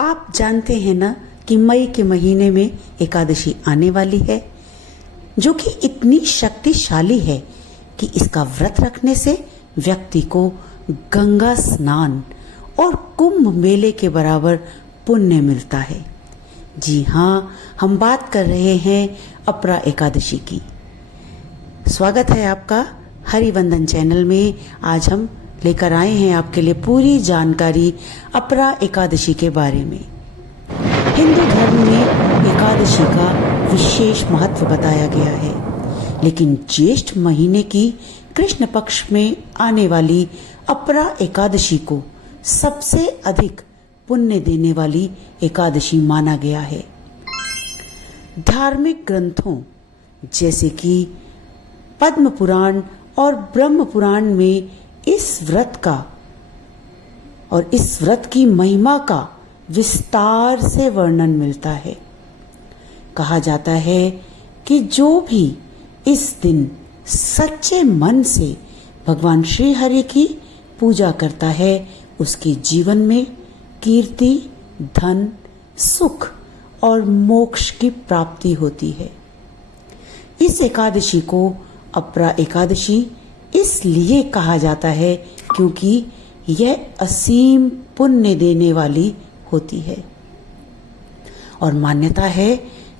आप जानते हैं ना कि मई के महीने में एकादशी आने वाली है, जो कि इतनी शक्तिशाली है कि इसका व्रत रखने से व्यक्ति को गंगा स्नान और कुंभ मेले के बराबर पुण्य मिलता है। जी हाँ, हम बात कर रहे हैं अपरा एकादशी की। स्वागत है आपका हरिवंदन चैनल में। आज हम लेकर आए हैं आपके लिए पूरी जानकारी अपरा एकादशी के बारे में। हिंदू धर्म में एकादशी का विशेष महत्व बताया गया है, लेकिन ज्येष्ठ महीने की कृष्ण पक्ष में आने वाली अपरा एकादशी को सबसे अधिक पुण्य देने वाली एकादशी माना गया है। धार्मिक ग्रंथों जैसे कि पद्म पुराण और ब्रह्म पुराण में इस व्रत की महिमा का विस्तार से वर्णन मिलता है। कहा जाता है कि जो भी इस दिन सच्चे मन से भगवान श्री हरि की पूजा करता है, उसके जीवन में कीर्ति, धन, सुख और मोक्ष की प्राप्ति होती है। इस एकादशी को अपरा एकादशी इसलिए कहा जाता है क्योंकि यह असीम पुण्य देने वाली होती है और मान्यता है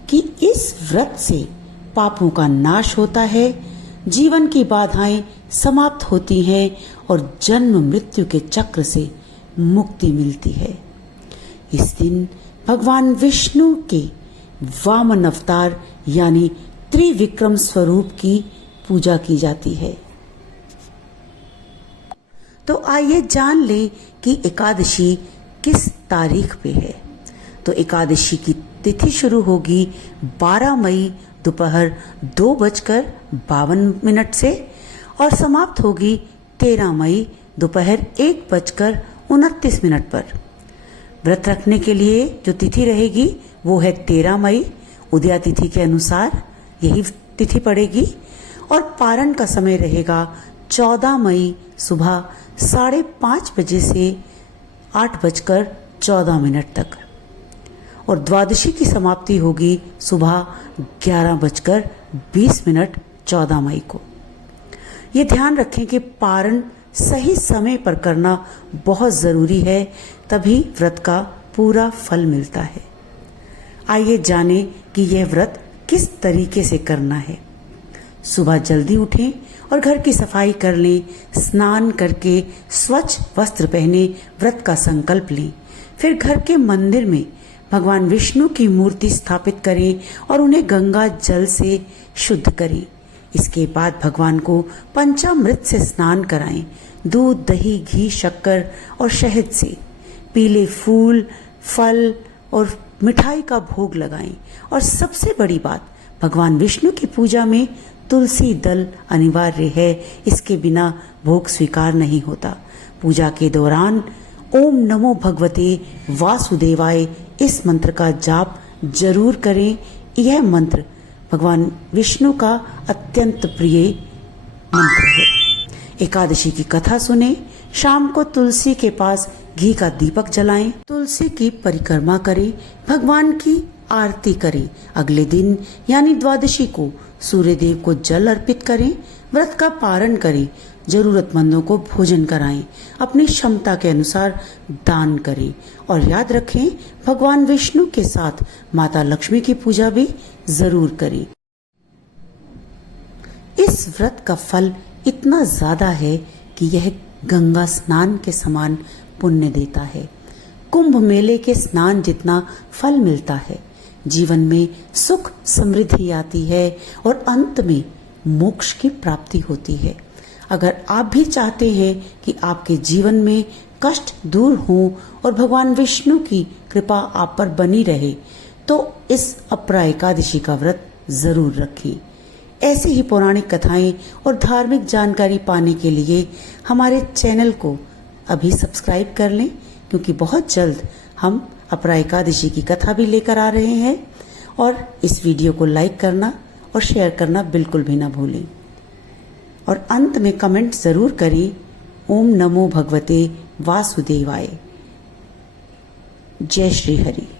कि इस व्रत से पापों का नाश होता है, जीवन की बाधाएं समाप्त होती हैं और जन्म मृत्यु के चक्र से मुक्ति मिलती है। इस दिन भगवान विष्णु के वामन अवतार यानी त्रिविक्रम स्वरूप की पूजा की जाती है। तो आइए जान लें कि एकादशी किस तारीख पे है। तो एकादशी की तिथि शुरू होगी 12 मई दोपहर 2:52 से और समाप्त होगी 13 मई दोपहर 1:29 पर। व्रत रखने के लिए जो तिथि रहेगी वो है 13 मई। उदया तिथि के अनुसार यही तिथि पड़ेगी और पारण का समय रहेगा 14 मई सुबह 5:30 बजे से 8:14 तक और द्वादशी की समाप्ति होगी सुबह 11:20 14 मई को। ये ध्यान रखें कि पारण सही समय पर करना बहुत ज़रूरी है, तभी व्रत का पूरा फल मिलता है। आइए जानें कि यह व्रत किस तरीके से करना है। सुबह जल्दी उठें और घर की सफाई कर लें। स्नान करके स्वच्छ वस्त्र पहने व्रत का संकल्प लें। फिर घर के मंदिर में भगवान विष्णु की मूर्ति स्थापित करें और उन्हें गंगा जल से शुद्ध करें। इसके बाद भगवान को पंचामृत से स्नान कराएं। दूध, दही, घी, शक्कर और शहद से पीले फूल, फल और मिठाई का भोग लगाएं। और सबसे बड़ी बात, भगवान विष्णु की पूजा में तुलसी दल अनिवार्य है, इसके बिना भोग स्वीकार नहीं होता। पूजा के दौरान ओम नमो भगवते वासुदेवाय इस मंत्र का जाप जरूर करें। यह मंत्र भगवान विष्णु का अत्यंत प्रिय मंत्र है। एकादशी की कथा सुने। शाम को तुलसी के पास घी का दीपक जलाएं। तुलसी की परिक्रमा करें। भगवान की आरती करें। अगले दिन यानी द्वादशी को सूर्य देव को जल अर्पित करें। व्रत का पारण करें। जरूरतमंदों को भोजन कराएं। अपनी क्षमता के अनुसार दान करें और याद रखें, भगवान विष्णु के साथ माता लक्ष्मी की पूजा भी जरूर करें। इस व्रत का फल इतना ज्यादा है कि यह गंगा स्नान के समान पुण्य देता है। कुंभ मेले के स्नान जितना फल मिलता है। जीवन में सुख समृद्धि आती है और अंत में मोक्ष की प्राप्ति होती है। अगर आप भी चाहते हैं कि आपके जीवन में कष्ट दूर हों और भगवान विष्णु की कृपा आप पर बनी रहे, तो इस अपरा एकादशी का व्रत जरूर रखें। ऐसी ही पौराणिक कथाएं और धार्मिक जानकारी पाने के लिए हमारे चैनल को अभी सब्सक्राइब कर लें, क्योंकि बहुत जल्द हम अपरा एकादशी की कथा भी लेकर आ रहे हैं। और इस वीडियो को लाइक करना और शेयर करना बिल्कुल भी ना भूलें। और अंत में कमेंट जरूर करें, ओम नमो भगवते वासुदेवाय। जय श्री हरि।